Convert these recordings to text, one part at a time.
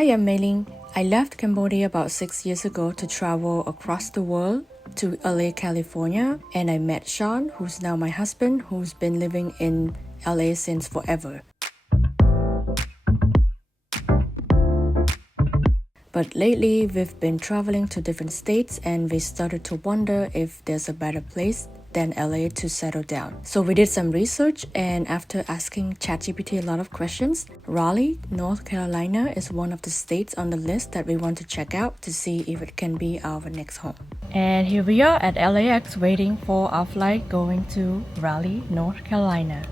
Hi, I'm Mei-Ling. I left Cambodia about 6 years ago to travel across the world to LA, California, and I met Sean, who's now my husband, who's been living in LA since forever. But lately, we've been traveling to different states and we started to wonder if there's a better place than LA to settle down. So we did some research, and after asking ChatGPT a lot of questions, Raleigh, North Carolina is one of the states on the list that we want to check out to see if it can be our next home. And here we are at LAX waiting for our flight going to Raleigh, North Carolina.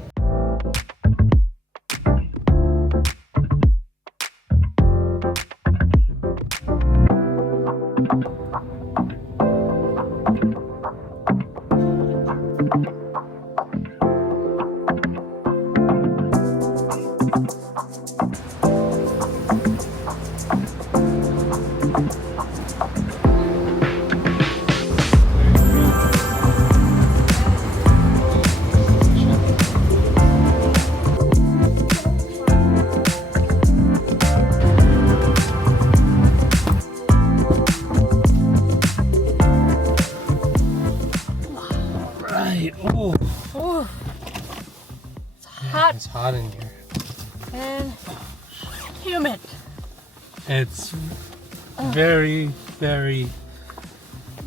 Oh, It's hot it's hot in here. and humid. It's very, very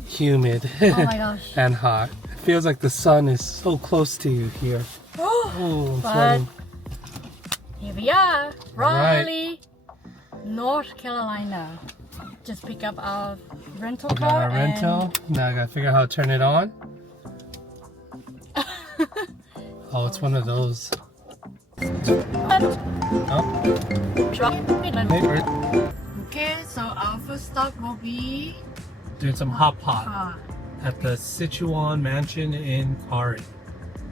humid Oh my gosh. and hot. It feels like the sun is so close to you here. Oh, it's But sweating. here we are, Right. Raleigh, North Carolina. Just pick up our rental We got car our rental. Now I gotta figure out how to turn it on. Oh, it's one of those. Oh, Okay, so our first stop will be doing some hot pot at the Sichuan Mansion in Raleigh.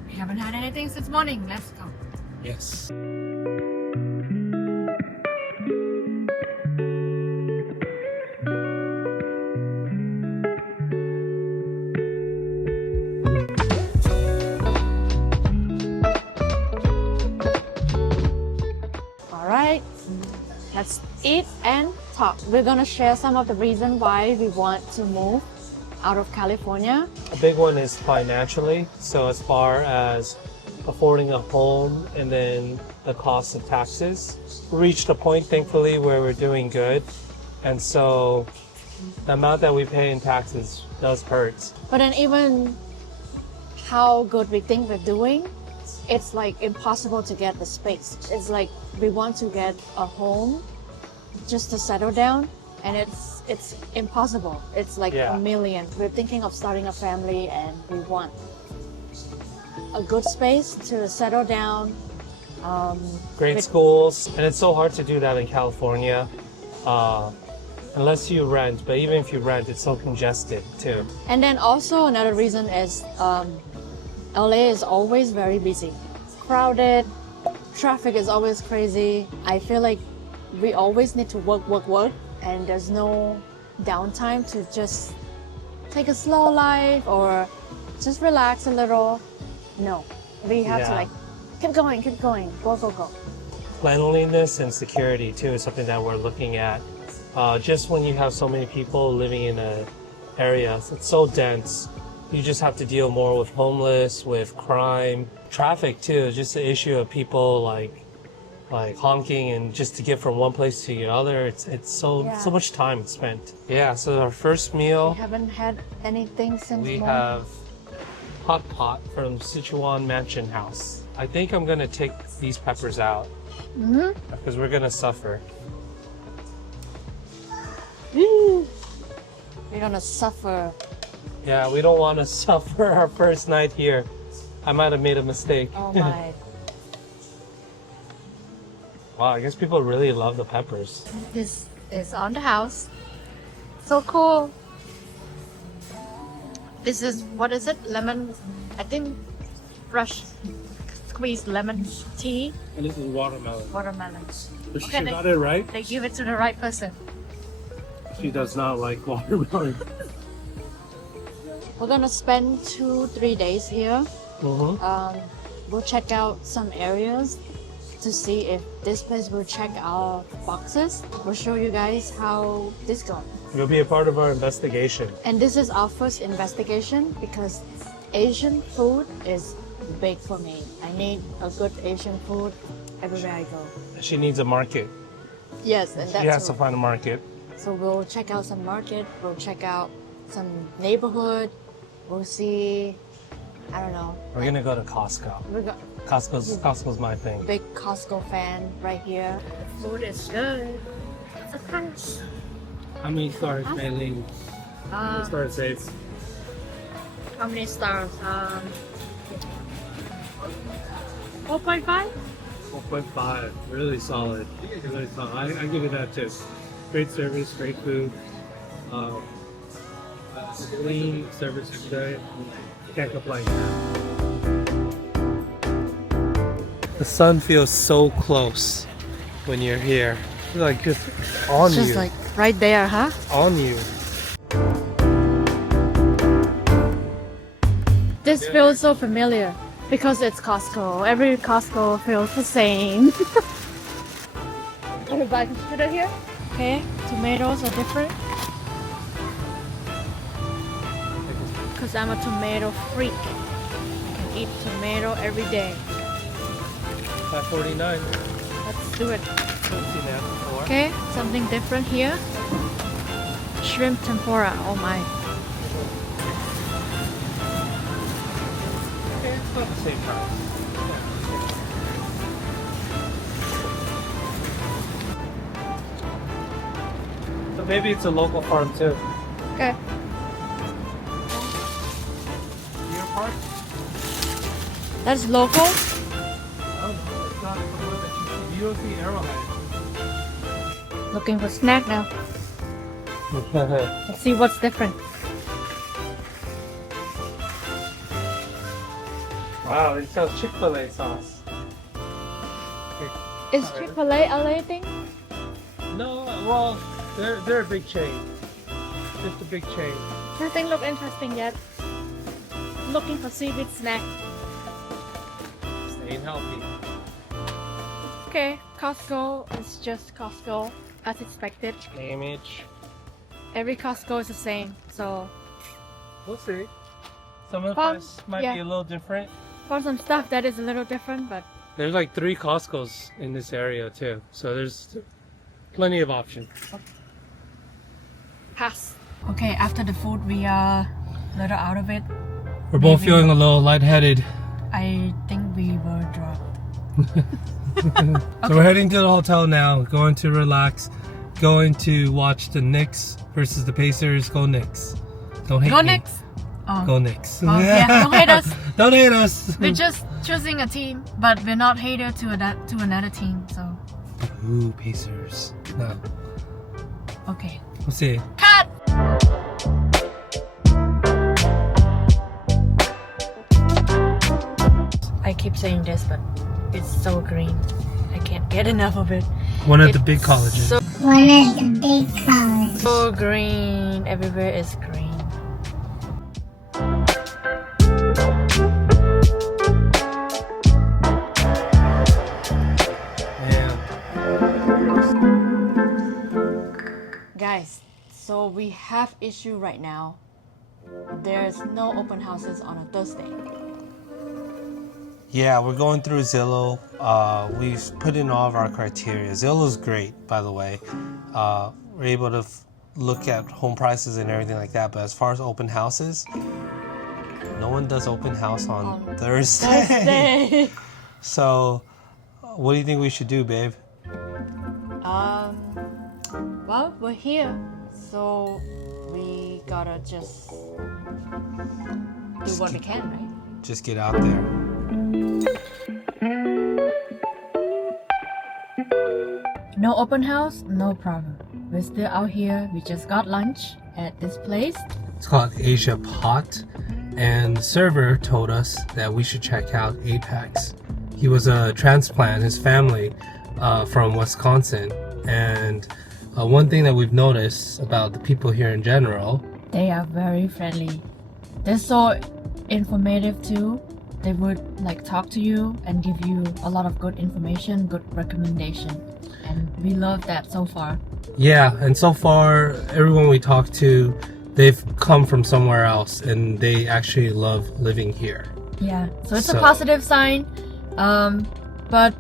We haven't had anything since morning. Let's go. Yes. Alright, let's eat and talk. We're gonna share some of the reason why we want to move out of California. A big one is financially. So as far as affording a home and then the cost of taxes, we reached a point, thankfully, where we're doing good. And so the amount that we pay in taxes does hurt. But then even how good we think we're doing, it's like impossible to get the space. It's like we want to get a home just to settle down, and it's impossible. It's like Yeah. a million. We're thinking of starting a family and we want a good space to settle down. Great with- schools, and it's so hard to do that in California unless you rent. But even if you rent, it's so congested too. And then also another reason is LA is always very busy, crowded, traffic is always crazy. I feel like we always need to work, and there's no downtime to just take a slow life or just relax a little. No, we have to Yeah. like keep going, go. Cleanliness and security too is something that we're looking at. Just when you have so many people living in an area, it's so dense. You just have to deal more with homeless, with crime, traffic too. Just the issue of people like honking and just to get from one place to the other. It's so Yeah. so much time spent. Yeah. So our first meal, We haven't had anything since we morning. have hot pot from Sichuan Mansion House. I think I'm gonna take these peppers out because we're gonna suffer. We're gonna suffer. Yeah, we don't want to suffer our first night here. I might have made a mistake. Oh my. Wow, I guess people really love the peppers. This is on the house. So cool. This is, what is it? Lemon, I think fresh squeezed lemon tea, And this is watermelon. watermelon. But Okay, she got it right. They give it to the right person. She does not like watermelon. We're gonna spend 2-3 days here. Mm-hmm. We'll check out some areas to see if this place will check our boxes. We'll show you guys how this goes. You'll be a part of our investigation. And this is our first investigation because Asian food is big for me. I need a good Asian food everywhere I go. She needs a market. Yes, and She has to find a market. So we'll check out some market, we'll check out some neighborhood, we'll see, I don't know. We're gonna go to Costco. We got Costco's my thing. big Costco fan right here. The food is good. It's a punch. How many stars, Maylene? Stars safe. How many stars? 4.5? 4.5. Really solid. Really solid. I give it that too. Great service, great food. Clean service is good. Can't complain. The sun feels so close when you're here. It's like just on It's you. just like right there, huh? On you. This feels so familiar because it's Costco. Every Costco feels the same. Everybody put it here. Okay, tomatoes are different. Because I'm a tomato freak. I can eat tomato every day. $5.49. Let's do it. I've seen that before. Okay, something different here. Shrimp tempura. Oh my. Okay, it's about the same price. So maybe it's a local farm too. Okay. Deer Park? That's local. Oh no, it's not the one that you don't see Arrowhead. Looking for snack now. Let's see what's different. Wow, it sells Chick-fil-A sauce. Is Chick-fil-A LA thing? No, well, they're a big chain. Just a big chain. Nothing look interesting yet. Looking for seaweed snack. Staying healthy. Okay, Costco is just Costco as expected. Image. Every Costco is the same, so We'll see. Some of the Fun, prices might yeah. be a little different. for some stuff that is a little different, but There's like 3 Costco's in this area too, so there's plenty of options. pass. Okay, after the food we are a little out of it. We're both Maybe. feeling a little lightheaded. I think we were dropped. So we're heading to the hotel now, going to relax, going to watch the Knicks versus the Pacers. Go Knicks. Don't hate Go me. next. Oh. Go Knicks. Oh, yeah, don't hate us. Don't hate us. We're just choosing a team, but we're not hater to another team, so Ooh, Pacers. No. okay. We'll see. Cut! I keep saying this, but it's so green. I can't get enough of it. One of It's the big colleges. So, One of the big colleges. so green. Everywhere is green. Guys, so we have issue right now. There's no open houses on a Thursday. Yeah, we're going through Zillow. We've put in all of our criteria. Zillow's great, by the way. We're able to look at home prices and everything like that. But as far as open houses, no one does open house on Thursday. Thursday. So, what do you think we should do, babe? Well, we're here, so we gotta just do what we can, right? Just get out there. No open house, no problem. We're still out here. We just got lunch at this place. It's called Asia Pot, and the server told us that we should check out Apex. He was a transplant, his family from Wisconsin, and one thing that we've noticed about the people here in general, They are very friendly. They're so informative too. they would like talk to you and give you a lot of good information, good recommendation. And we love that so far. Yeah, and so far, everyone we talked to, they've come from somewhere else and they actually love living here. Yeah, so it's a positive sign. But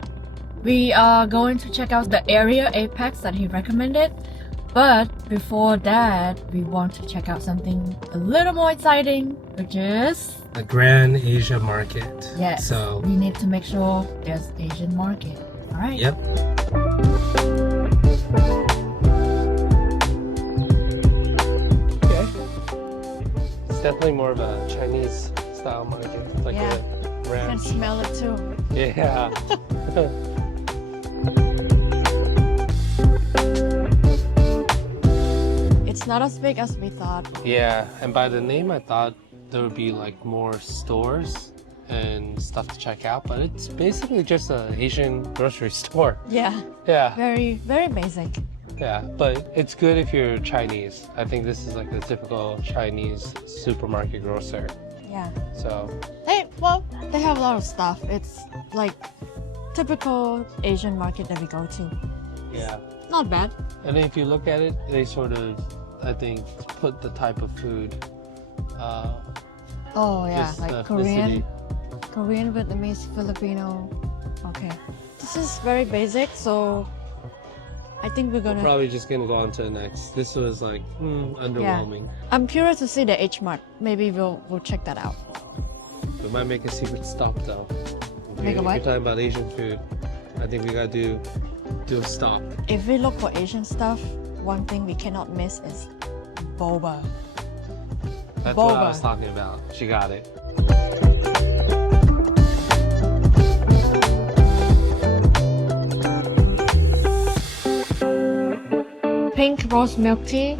we are going to check out the area Apex that he recommended. But before that, we want to check out something a little more exciting, which is the Grand Asia Market. Yes. So we need to make sure there's Asian market. All right. Yep. Okay. It's definitely more of a Chinese style market, like Yeah. a You can ranch. smell it too. Yeah. It's not as big as we thought. Yeah, and by the name I thought there would be like more stores and stuff to check out, but it's basically just an Asian grocery store. Yeah. Yeah, Very, very basic. yeah, but it's good if you're Chinese. I think this is like the typical Chinese supermarket grocer. Yeah. So, They have a lot of stuff. It's like typical Asian market that we go to. yeah. Not bad. And then if you look at it, they sort of, I think, put the type of food. Oh yeah, just like ethnicity. Korean, Vietnamese, Filipino. Okay. This is very basic, so I think we're We're gonna. probably just gonna go on to the next. This was like underwhelming. I'm curious to see the H Mart. Maybe we'll check that out. We might make a secret stop though. Make a If what? you're talking about Asian food, I think we gotta do a stop. If we look for Asian stuff, one thing we cannot miss is boba. That's what I Boba. was talking about. She got it. Pink rose milk tea.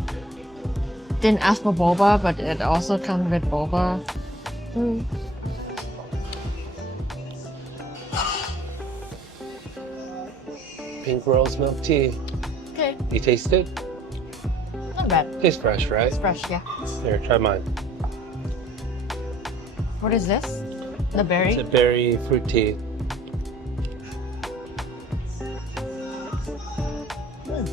Didn't ask for boba, but it also comes with boba. Pink rose milk tea. Okay, You taste it? not bad. Tastes fresh, right? It's fresh, yeah. Here, try mine. What is this? The berry? It's a berry fruit tea. Good.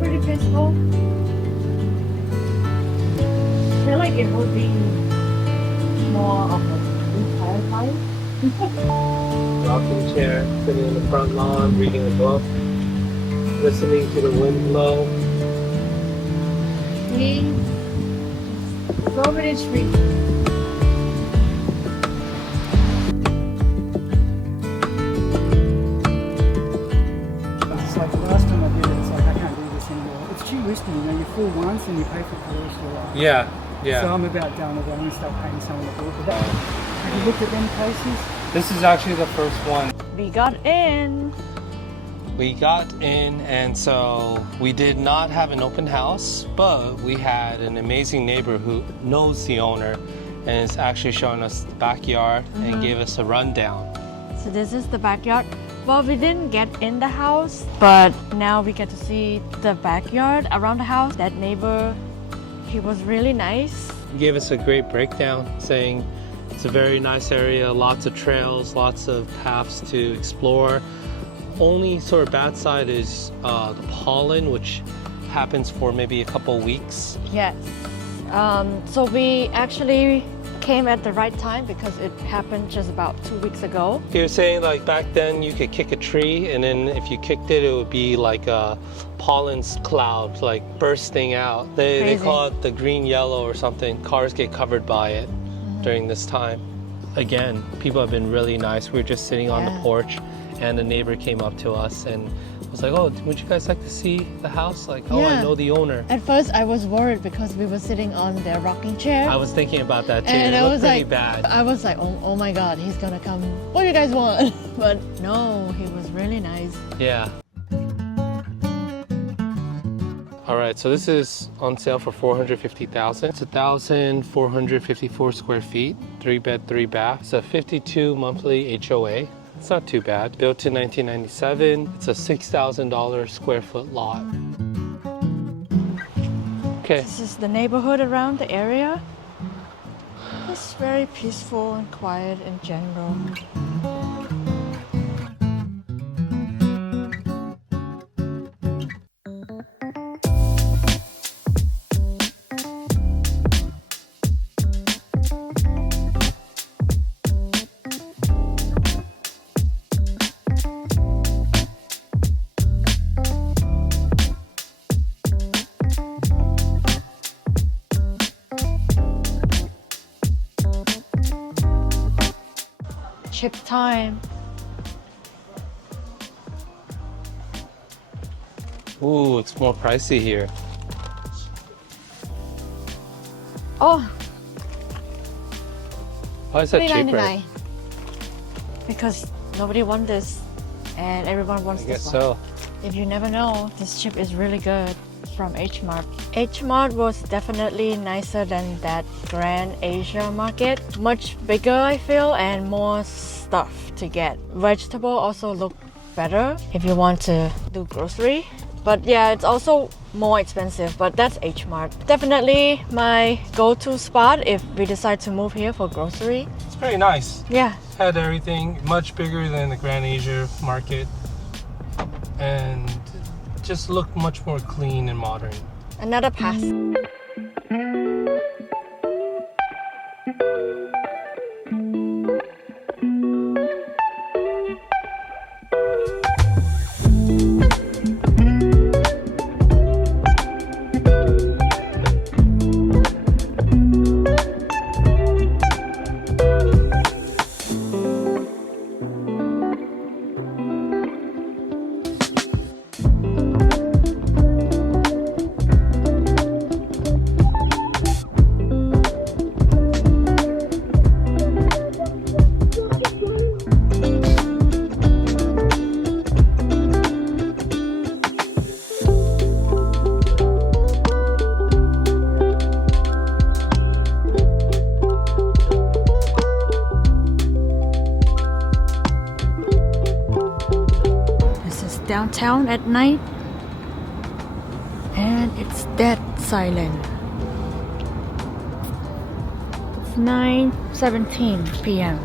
Pretty peaceful. I feel like it would be more of a entire time. Rocking chair, sitting in the front lawn, reading a book, listening to the wind blow. Strawberry Street. It's like the last time I did it, it's like I can't do this anymore. It's too risky, you know, you fool once and you pay for the rest of your life. Yeah, So I'm about done with it. I'm going to start paying someone to do it. But have you looked at them places? This is actually the first one. We got in. We got in, and so we did not have an open house, but we had an amazing neighbor who knows the owner and is actually showing us the backyard and gave us a rundown. So this is the backyard. Well, we didn't get in the house, but now we get to see the backyard around the house. That neighbor, he was really nice. He gave us a great breakdown saying it's a very nice area, lots of trails, lots of paths to explore. Only sort of bad side is the pollen, which happens for maybe a couple weeks. Yes. So we actually came at the right time because it happened just about 2 weeks ago. He was saying like back then you could kick a tree and then if you kicked it, it would be like a pollen cloud like bursting out. They Crazy. call it the green yellow or something. Cars get covered by it during this time. Again, people have been really nice. We were just sitting on the Yeah. porch and the neighbor came up to us and was like, oh, would you guys like to see the house? Like, oh, I Yeah. know the owner. At first, I was worried because we were sitting on the rocking chair. I was thinking about that too. and It I looked was pretty like, bad. I was like, oh my God, he's gonna come. What do you guys want? But no, he was really nice. Yeah. All right, so this is on sale for $450,000. It's 1,454 square feet, 3-bed, 3-bath. It's a 52 monthly HOA. It's not too bad. Built in 1997. It's a $6,000 square foot lot. Okay. This is the neighborhood around the area. It's very peaceful and quiet in general. Chip time. Ooh, it's more pricey here. Oh, Why is that cheaper? $3.99. Because nobody wants this and everyone wants I this guess one. so. If you never know, this chip is really good from H Mart. H Mart was definitely nicer than that Grand Asia market. Much bigger, I feel, and more stuff to get. Vegetable also look better if you want to do grocery. But yeah, it's also more expensive, but that's H Mart. Definitely my go-to spot if we decide to move here for grocery. It's pretty nice. Yeah. Had everything much bigger than the Grand Asia market and just looked much more clean and modern. Another pass. Downtown at night and it's dead silent. It's 9:17 p.m.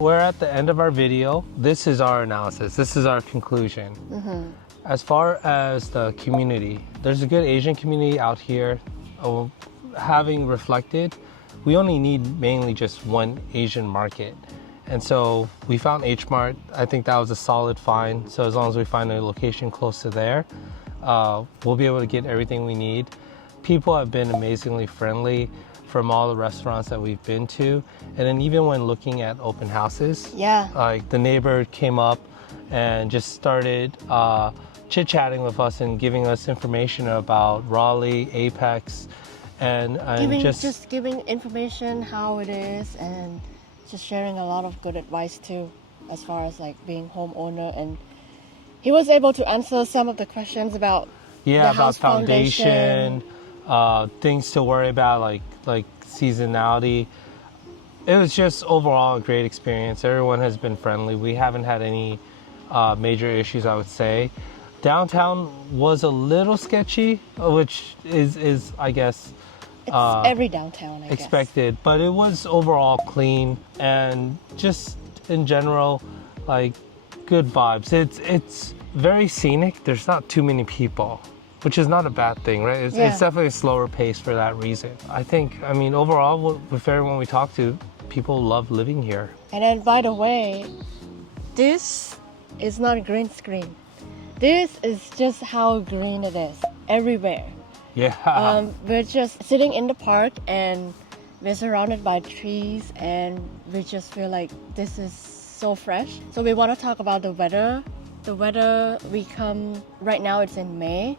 We're at the end of our video. This is our analysis. This is our conclusion. As far as the community, there's a good Asian community out here. Having reflected, we only need mainly just one Asian market. And so we found H Mart. I think that was a solid find. So as long as we find a location close to there, we'll be able to get everything we need. People have been amazingly friendly from all the restaurants that we've been to. And then even when looking at open houses, like the neighbor came up and just started chit-chatting with us and giving us information about Raleigh, Apex, and just giving information how it is and just sharing a lot of good advice too, as far as like being homeowner. And he was able to answer some of the questions about the house foundation. Things to worry about like seasonality. It was just overall a great experience. Everyone has been friendly. We haven't had any major issues, I would say. Downtown was a little sketchy, which is I guess every downtown, I expected, but it was overall clean and just in general like good vibes. It's very scenic. There's not too many people, which is not a bad thing, right? It's definitely a slower pace for that reason. I mean, overall, with everyone we talk to, people love living here. And then, by the way, this is not a green screen. This is just how green it is everywhere. Yeah. We're just sitting in the park and we're surrounded by trees and we just feel like this is so fresh. So we want to talk about the weather. The weather, we come, right now it's in May,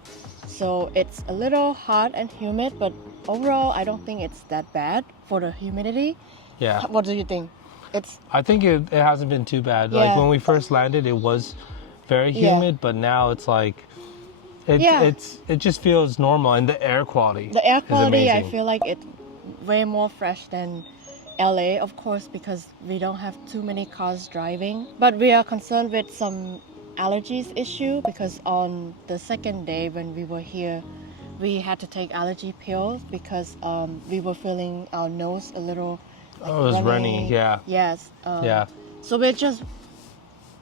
so it's a little hot and humid, but overall I don't think it's that bad for the humidity. Yeah. What do you think? I think it hasn't been too bad. Like when we first landed, it was very humid, but now it's like, it just feels normal, and the air quality. The air quality, is I amazing. feel like it's way more fresh than LA, of course, because we don't have too many cars driving. But we are concerned with some allergies issue because on the second day when we were here, we had to take allergy pills because we were feeling our nose a little like, it was runny, yeah. Yes. Yeah. So we're just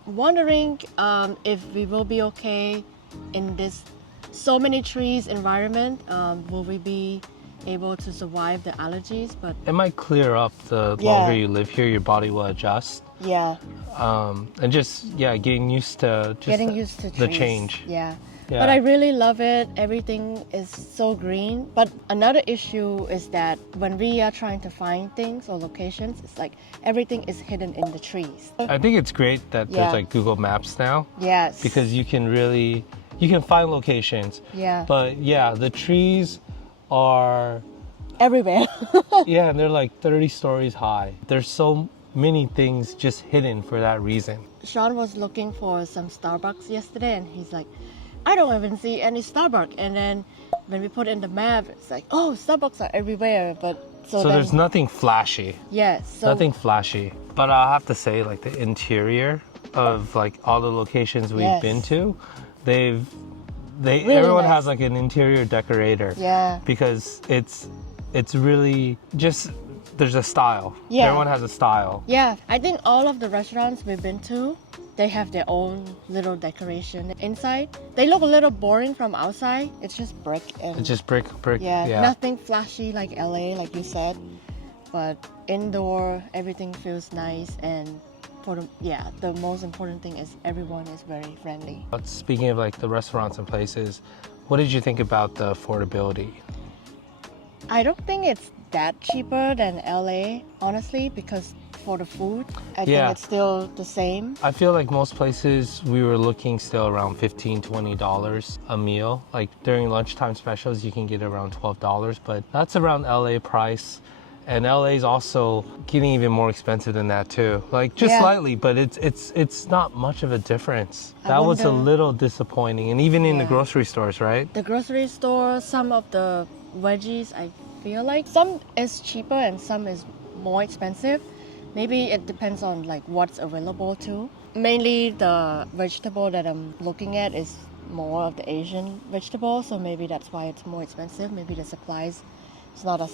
wondering if we will be okay in this so many trees environment. Will we be able to survive the allergies? But It might clear up the longer you live here, your body will adjust. yeah, And just, getting used to the the trees. change. Yeah. Yeah. But I really love it. Everything is so green. But another issue is that when we are trying to find things or locations, it's like everything is hidden in the trees. I think it's great that Yeah. there's like Google Maps now, Yes. because you can find locations. Yeah. But yeah, the trees are, Everywhere. and they're like 30 stories high. There's so many things just hidden for that reason. Sean was looking for some Starbucks yesterday and he's like, I don't even see any Starbucks. And then when we put in the map, it's like, oh, Starbucks are everywhere. But So then, there's nothing flashy. yes. So Nothing flashy. But I'll have to say, like, the interior of like all the locations we've Yes. been to, Really everyone nice. has like an interior decorator. Yeah. Because it's really just, there's a style. Yeah. Everyone has a style. Yeah, I think all of the restaurants we've been to, they have their own little decoration inside. They look a little boring from outside. It's just brick and It's just brick. yeah, nothing flashy like LA, like you said. But indoor, everything feels nice, and the most important thing is everyone is very friendly. But speaking of like the restaurants and places, what did you think about the affordability? I don't think it's that cheaper than LA, honestly, because for the food, I think it's still the same. I feel like most places we were looking still around $15, $20 a meal. Like during lunchtime specials, you can get around $12, but that's around LA price. And LA is also getting even more expensive than that too. Like just slightly, but it's not much of a difference. That was a wonder- little disappointing. And even in the Yeah. grocery stores, right? The grocery store, some of the veggies, I feel like some is cheaper and some is more expensive. Maybe it depends on like what's available too. Mainly the vegetable that I'm looking at is more of the Asian vegetable, so maybe that's why it's more expensive. Maybe the supplies is not as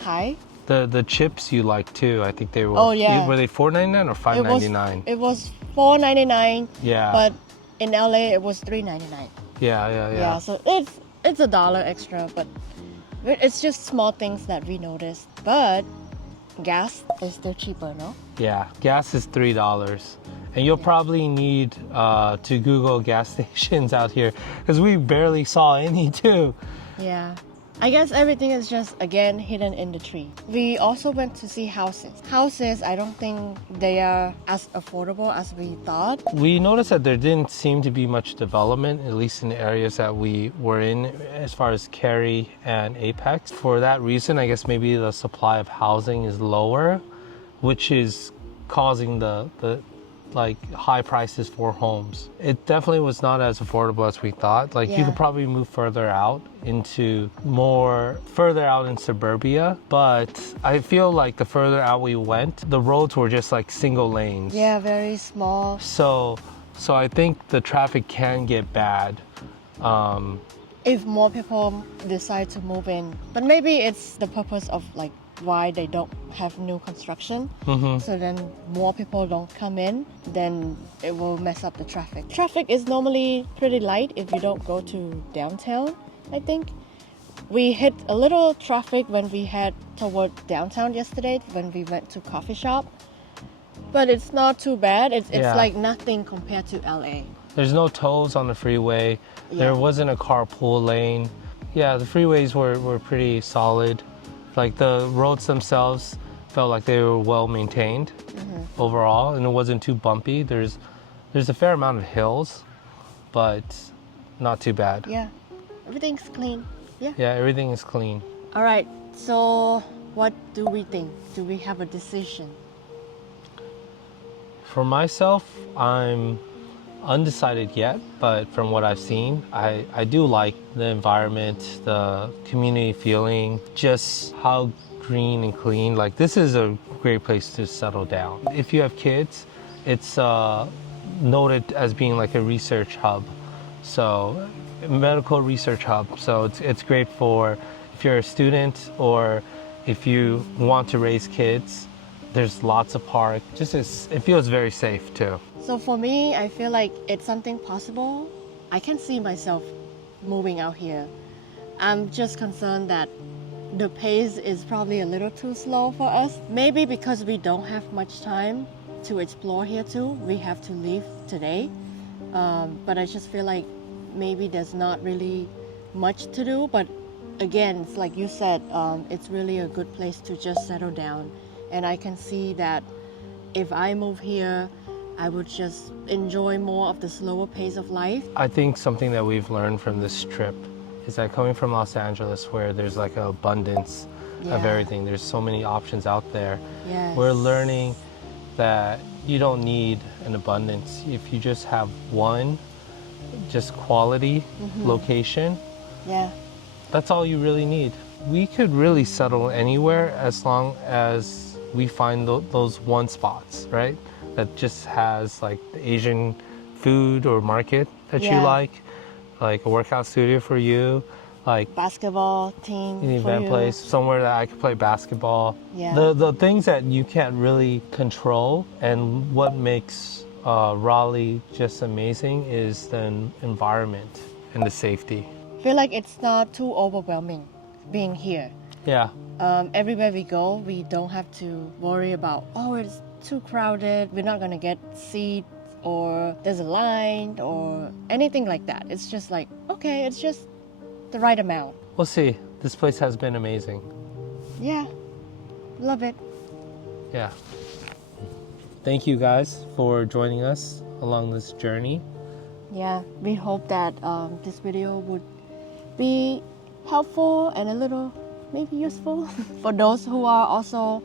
high. The chips you like too. I think they were. Oh, yeah. Were they $4.99 or $5.99? It was $4.99. Yeah. But in LA it was $3.99. Yeah. So it's a dollar extra, but it's just small things that we noticed. But gas is still cheaper, no? Yeah, gas is $3. And you'll probably need to Google gas stations out here because we barely saw any too. Yeah. I guess everything is just, again, hidden in the tree. We also went to see houses. Houses, I don't think they are as affordable as we thought. We noticed that there didn't seem to be much development, at least in the areas that we were in, as far as Cary and Apex. For that reason, I guess maybe the supply of housing is lower, which is causing the like high prices for homes. It definitely was not as affordable as we thought. Like you could probably move further out in suburbia, but I feel like the further out we went, the roads were just like single lanes. Yeah, very small. So I think the traffic can get bad. If more people decide to move in. But maybe it's the purpose of like why they don't have new construction. So then more people don't come in, then it will mess up the traffic. Traffic is normally pretty light if you don't go to downtown, I think. We hit a little traffic when we head toward downtown yesterday when we went to coffee shop. But it's not too bad. It's like nothing compared to LA. There's no tolls on the freeway. Yeah. There wasn't a carpool lane. Yeah, the freeways were pretty solid. Like the roads themselves felt like they were well maintained overall, and it wasn't too bumpy. There's a fair amount of hills, but not too bad. Yeah, everything's clean. Yeah. Yeah, everything is clean. All right, so what do we think? Do we have a decision? For myself, I'm undecided yet, but from what I've seen, I do like the environment, the community feeling, just how green and clean. Like, this is a great place to settle down. If you have kids, it's noted as being like a research hub. So, medical research hub. So it's great for if you're a student or if you want to raise kids. There's lots of park. It feels very safe too. So for me, I feel like it's something possible. I can see myself moving out here. I'm just concerned that the pace is probably a little too slow for us. Maybe because we don't have much time to explore here too. We have to leave today. But I just feel like maybe there's not really much to do. But again, it's like you said, it's really a good place to just settle down. And I can see that if I move here, I would just enjoy more of the slower pace of life. I think something that we've learned from this trip is that coming from Los Angeles, where there's like an abundance of everything, there's so many options out there. Yes. We're learning that you don't need an abundance. If you just have one, just quality location, that's all you really need. We could really settle anywhere as long as we find those one spots, right? That just has like the Asian food or market that you like a workout studio for you, like basketball team, an for event you. place, somewhere that I could play basketball. Yeah. The things that you can't really control, and what makes Raleigh just amazing is the environment and the safety. I feel like it's not too overwhelming being here. Yeah. Everywhere we go, we don't have to worry about, oh, it's too crowded, we're not gonna get seats, or there's a line, or anything like that. It's just like, okay, it's just the right amount. We'll see. This place has been amazing. Yeah, love it. Yeah. Thank you guys for joining us along this journey. Yeah, we hope that this video would be helpful and a little maybe useful for those who are also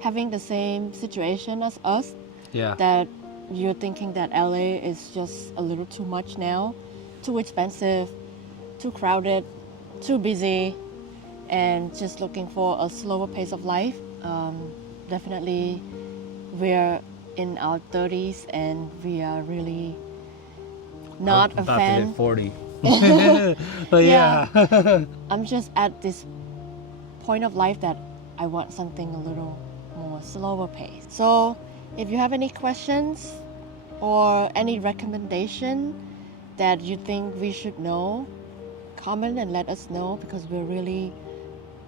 having the same situation as us. Yeah. That you're thinking that LA is just a little too much now, too expensive, too crowded, too busy, and just looking for a slower pace of life. Definitely, we're in our 30s and we are really not a about fan. To hit 40. But yeah. I'm just at this point of life that I want something a little more slower pace. So if you have any questions or any recommendation that you think we should know, comment and let us know, because we're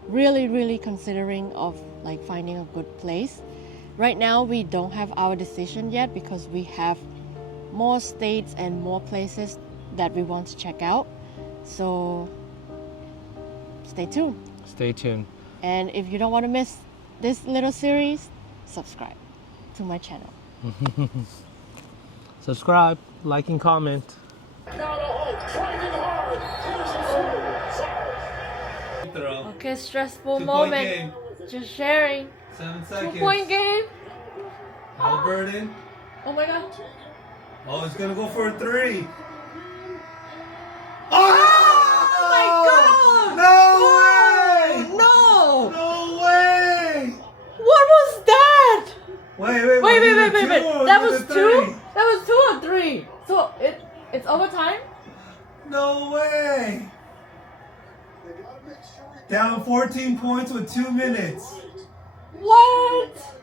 really considering of like finding a good place. Right now we don't have our decision yet because we have more states and more places that we want to check out. So stay tuned. Stay tuned. And if you don't want to miss this little series, subscribe to my channel. Subscribe, like, and comment. Okay, stressful 2-point moment. game. Just sharing. 7 seconds. 2-point game. Halliburton. Oh my god. Oh, he's gonna go for a 3. Oh my god! No way! No! No way! What was that? Wait. That was 2? That was 2 or 3? So it's overtime? No way! Down 14 points with 2 minutes. What?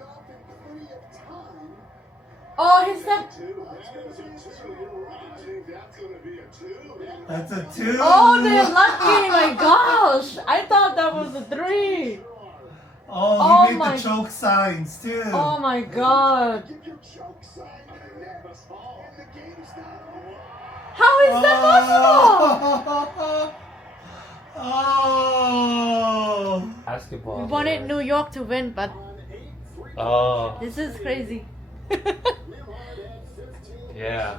Oh, he said. That's a 2. Oh, they're lucky. My gosh. I thought that was a 3. Oh, Oh he made my- the choke signs too. Oh my god. How is that possible? Oh. Basketball. We wanted New York to win, but Oh. this is crazy. Yeah.